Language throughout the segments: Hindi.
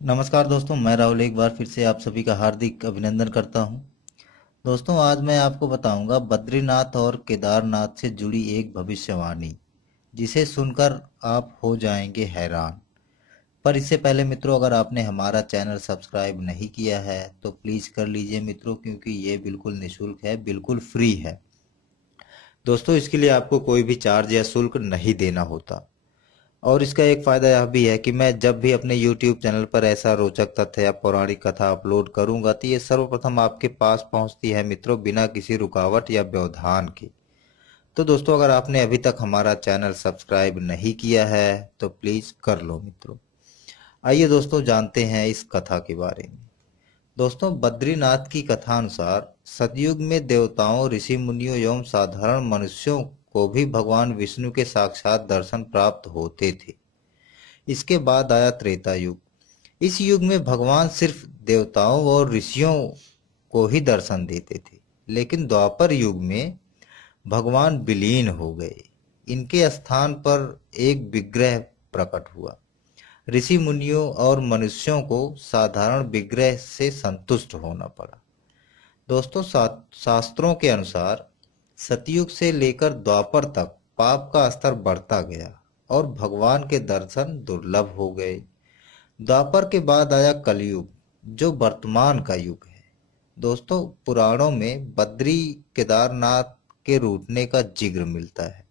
नमस्कार दोस्तों, मैं राहुल एक बार फिर से आप सभी का हार्दिक अभिनंदन करता हूं। दोस्तों, आज मैं आपको बताऊंगा बद्रीनाथ और केदारनाथ से जुड़ी एक भविष्यवाणी, जिसे सुनकर आप हो जाएंगे हैरान। पर इससे पहले मित्रों, अगर आपने हमारा चैनल सब्सक्राइब नहीं किया है तो प्लीज़ कर लीजिए मित्रों, क्योंकि ये बिल्कुल निःशुल्क है, बिल्कुल फ्री है। दोस्तों, इसके लिए आपको कोई भी चार्ज या शुल्क नहीं देना होता। और इसका एक फायदा यह भी है कि मैं जब भी अपने YouTube चैनल पर ऐसा रोचक तथ्य या पौराणिक कथा अपलोड करूंगा तो ये सर्वप्रथम आपके पास पहुंचती है मित्रों, बिना किसी रुकावट या व्यवधान के। तो दोस्तों, अगर आपने अभी तक हमारा चैनल सब्सक्राइब नहीं किया है तो प्लीज कर लो मित्रों। आइए दोस्तों, जानते हैं इस कथा के बारे में। दोस्तों, बद्रीनाथ की कथा अनुसार सतयुग में देवताओं, ऋषि मुनियों एवं साधारण मनुष्यों को भी भगवान विष्णु के साक्षात दर्शन प्राप्त होते थे। इसके बाद आया त्रेता युग। इस युग में भगवान सिर्फ देवताओं और ऋषियों को ही दर्शन देते थे। लेकिन द्वापर युग में भगवान विलीन हो गए। इनके स्थान पर एक विग्रह प्रकट हुआ। ऋषि मुनियों और मनुष्यों को साधारण विग्रह से संतुष्ट होना पड़ा। दोस्तों, शास्त्रों के अनुसार सतयुग से लेकर द्वापर तक पाप का स्तर बढ़ता गया और भगवान के दर्शन दुर्लभ हो गए। द्वापर के बाद आया कलयुग, जो वर्तमान का युग है। दोस्तों, पुराणों में बद्री केदारनाथ के रूठने का जिक्र मिलता है।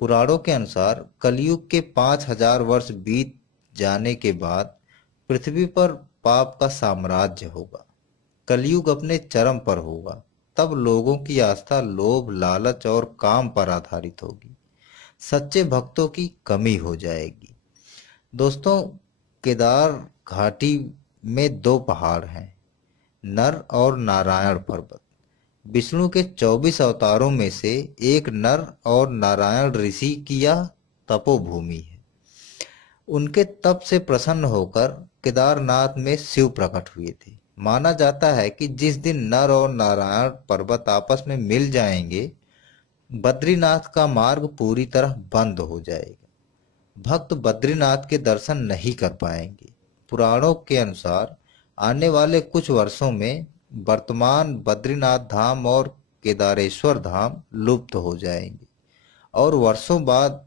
पुराणों के अनुसार कलयुग के 5,000 वर्ष बीत जाने के बाद पृथ्वी पर पाप का साम्राज्य होगा। कलयुग अपने चरम पर होगा। तब लोगों की आस्था लोभ, लालच और काम पर आधारित होगी। सच्चे भक्तों की कमी हो जाएगी। दोस्तों, केदार घाटी में दो पहाड़ हैं, नर और नारायण पर्वत। विष्णु के 24 अवतारों में से एक नर और नारायण ऋषि की यह तपोभूमि है। उनके तप से प्रसन्न होकर केदारनाथ में शिव प्रकट हुए थे। माना जाता है कि जिस दिन नर और नारायण पर्वत आपस में मिल जाएंगे, बद्रीनाथ का मार्ग पूरी तरह बंद हो जाएगा। भक्त बद्रीनाथ के दर्शन नहीं कर पाएंगे। पुराणों के अनुसार आने वाले कुछ वर्षों में वर्तमान बद्रीनाथ धाम और केदारेश्वर धाम लुप्त हो जाएंगे और वर्षों बाद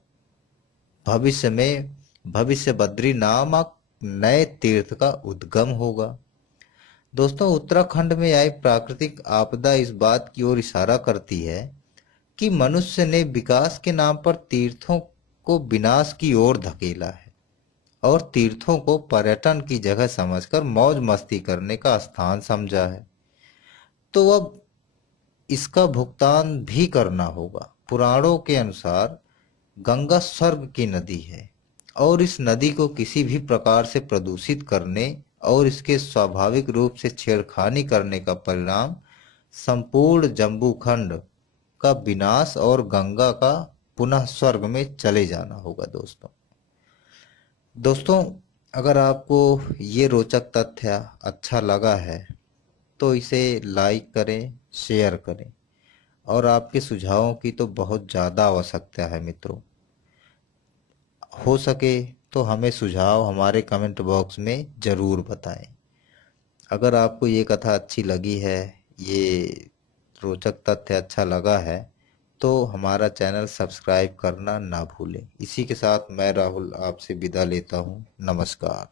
भविष्य बद्री नामक नए तीर्थ का उद्गम होगा। दोस्तों, उत्तराखंड में आई प्राकृतिक आपदा इस बात की ओर इशारा करती है कि मनुष्य ने विकास के नाम पर तीर्थों को विनाश की ओर धकेला है और तीर्थों को पर्यटन की जगह समझकर मौज मस्ती करने का स्थान समझा है। तो अब इसका भुगतान भी करना होगा। पुराणों के अनुसार गंगा स्वर्ग की नदी है और इस नदी को किसी भी प्रकार से प्रदूषित करने और इसके स्वाभाविक रूप से छेड़खानी करने का परिणाम संपूर्ण जम्बूखंड का विनाश और गंगा का पुनः स्वर्ग में चले जाना होगा। दोस्तों, अगर आपको ये रोचक तथ्य अच्छा लगा है तो इसे लाइक करें, शेयर करें। और आपके सुझावों की तो बहुत ज़्यादा आवश्यकता है मित्रों। हो सके तो हमें सुझाव हमारे कमेंट बॉक्स में ज़रूर बताएं। अगर आपको ये कथा अच्छी लगी है, ये रोचक तथ्य अच्छा लगा है, तो हमारा चैनल सब्सक्राइब करना ना भूलें। इसी के साथ मैं राहुल आपसे विदा लेता हूँ। नमस्कार।